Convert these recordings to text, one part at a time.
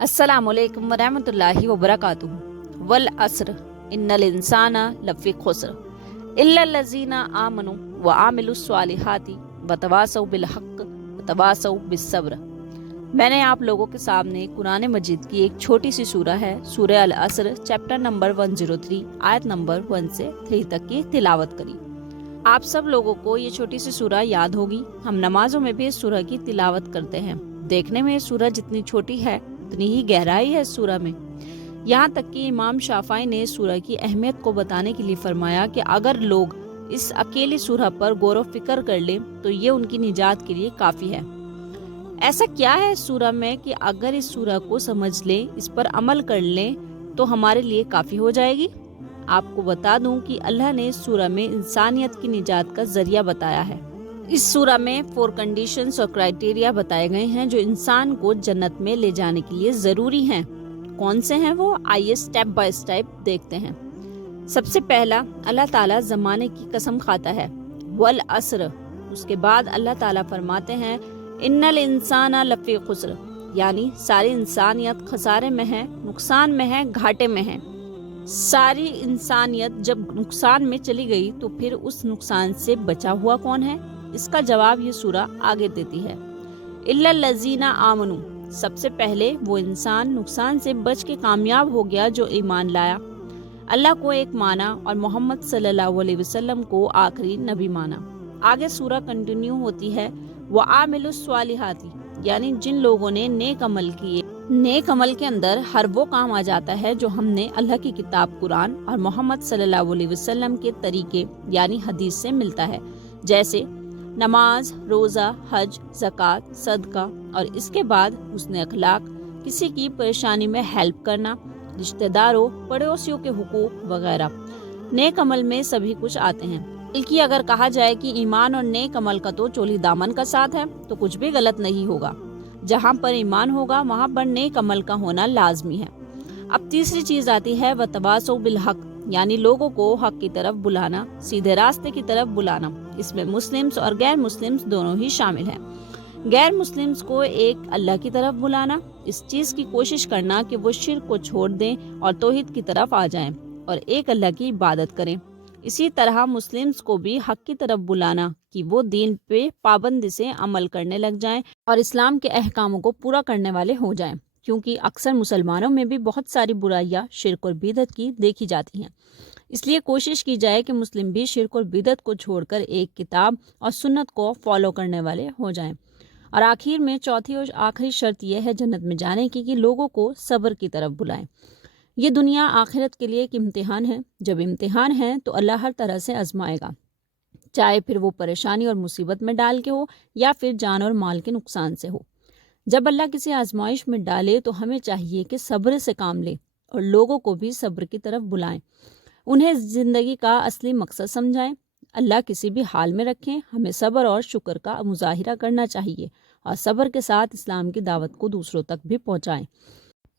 अस्सलामु अलैकुम वरहमतुल्लाहि वबरकातुहू। वल अस्र इन्नल इंसाना लफ़ी खुस्र इल्लल्लज़ीना आमनु व आमिलुस स्वालिहाति व तवासौ बिल हक़्क़ व तवासौ बिस सब्र। मैंने आप लोगों के सामने कुरान मजीद की एक छोटी सी सूरा है, सूरह अल अस्र, चैप्टर नंबर 103, आयत नंबर 1 से 3 तक की तिलावत करी। आप सब लोगों को ये छोटी सी सूरा याद होगी। हम नमाजों में भी इस सूरा की तिलावत करते हैं। देखने में ये सूरा जितनी छोटी है उतनी ही गहराई है इस सूरा में। यहाँ तक कि इमाम शाफाई ने इस सूरा की अहमियत को बताने के लिए फरमाया कि अगर लोग इस अकेली सूरा पर गौर व फिक्र कर लें तो ये उनकी निजात के लिए काफ़ी है। ऐसा क्या है इस सूरा में कि अगर इस सूरा को समझ लें, इस पर अमल कर लें तो हमारे लिए काफ़ी हो जाएगी। आपको बता दूं कि अल्लाह ने इस सूरा में इंसानियत की निजात का जरिया बताया है। इस सूरा में 4 कंडीशंस और क्राइटेरिया बताए गए हैं जो इंसान को जन्नत में ले जाने के लिए ज़रूरी हैं। कौन से हैं वो, आइए स्टेप बाय स्टेप देखते हैं। सबसे पहला, अल्लाह ताला ज़माने की कसम खाता है, वल अस्र। उसके बाद अल्लाह ताला फरमाते हैं, इन्नल इंसाना लफ़ी खुस्र, यानी सारी इंसानियत खसारे में है, नुकसान में है, घाटे में है। सारी इंसानियत जब नुकसान में चली गई तो फिर उस नुकसान से बचा हुआ कौन है? इसका जवाब ये सूरा आगे देती है। इल्लल्लज़ीना आमनु, सबसे पहले वो इंसान नुकसान से बच के कामयाब हो गया जो ईमान लाया, अल्लाह को एक माना और मोहम्मद सल्लल्लाहु अलैहि वसल्लम को आखिरी नबी माना। आगे सूरा कंटिन्यू होती है, व आमिलुस स्वालिहाति, यानी जिन लोगों ने नेक अमल किए। नेक अमल के अंदर हर वो काम आ जाता है जो हमने अल्लाह की किताब कुरान और मोहम्मद सल्लल्लाहु अलैहि वसल्लम के तरीके यानी हदीस से मिलता है, जैसे नमाज, रोज़ा, हज, ज़कात, सदका और इसके बाद हुस्न अखलाक, किसी की परेशानी में हेल्प करना, रिश्तेदारों पड़ोसियों के हुकूक वगैरह। नेक अमल में सभी कुछ आते हैं। बल्कि अगर कहा जाए कि ईमान और नेक अमल का तो चोली दामन का साथ है तो कुछ भी गलत नहीं होगा। जहाँ पर ईमान होगा वहाँ पर नेक अमल का होना लाजमी है। अब तीसरी चीज़ आती है व तवासौ बिल हक़, यानी लोगों को हक की तरफ बुलाना, सीधे रास्ते की तरफ बुलाना। इसमें मुस्लिम्स और गैर मुस्लिम्स दोनों ही शामिल हैं। गैर मुस्लिम्स को एक अल्लाह की तरफ बुलाना, इस चीज़ की कोशिश करना कि वो शिर्क को छोड़ दें और तौहीद की तरफ आ जाएं और एक अल्लाह की इबादत करें। इसी तरह मुस्लिम्स को भी हक की तरफ बुलाना कि वो दीन पे पाबंदी से अमल करने लग जाएं और इस्लाम के अहकामों को पूरा करने वाले हो जाएं, क्योंकि अक्सर मुसलमानों में भी बहुत सारी बुराइयां शिर्क और बिदअत की देखी जाती हैं। इसलिए कोशिश की जाए कि मुस्लिम भी शिर्क और बिदअत को छोड़कर एक किताब और सुन्नत को फॉलो करने वाले हो जाएं। और आखिर में चौथी और आखिरी शर्त यह है जन्नत में जाने की कि लोगों को सब्र की तरफ बुलाएं। ये दुनिया आखिरत के लिए एक इम्तिहान है। जब इम्तिहान है तो अल्लाह हर तरह से आजमाएगा, चाहे फिर वो परेशानी और मुसीबत में डाल के हो या फिर जान और माल के नुकसान से हो। जब अल्लाह किसी आजमाइश में डाले तो हमें चाहिए कि सब्र से काम ले और लोगों को भी सब्र की तरफ बुलाएं, उन्हें ज़िंदगी का असली मकसद समझाएं। अल्लाह किसी भी हाल में रखें, हमें सब्र और शुक्र का मुजाहिरा करना चाहिए और सब्र के साथ इस्लाम की दावत को दूसरों तक भी पहुँचाएँ।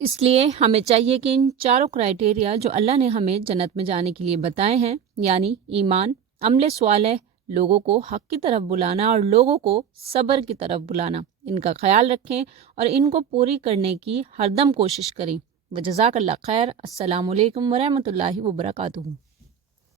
इसलिए हमें चाहिए कि इन चारों क्राइटेरिया जो अल्लाह ने हमें जन्नत में जाने के लिए बताए हैं, यानी ईमान, अमले स्वालेह, लोगों को हक की तरफ बुलाना और लोगों को सब्र की तरफ बुलाना, इनका ख्याल रखें और इनको पूरी करने की हरदम कोशिश करें। व जज़ाकल्लाह खैर। अस्सलामु अलैकुम वरहमतुल्लाहि वबरकातुहू।